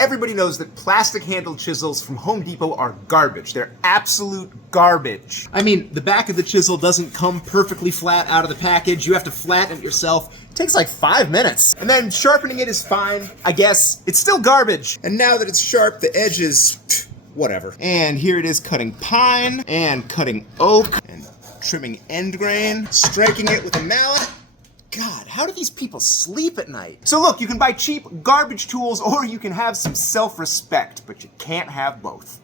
Everybody knows that plastic-handled chisels from Home Depot are garbage. They're absolute garbage. I mean, the back of the chisel doesn't come perfectly flat out of the package. You have to flatten it yourself. It takes like 5 minutes. And then sharpening it is fine. I guess it's still garbage. And now that it's sharp, the edge is whatever. And here it is cutting pine and cutting oak and trimming end grain, striking it with a mallet. God, how do these people sleep at night? So look, you can buy cheap garbage tools or you can have some self-respect, but you can't have both.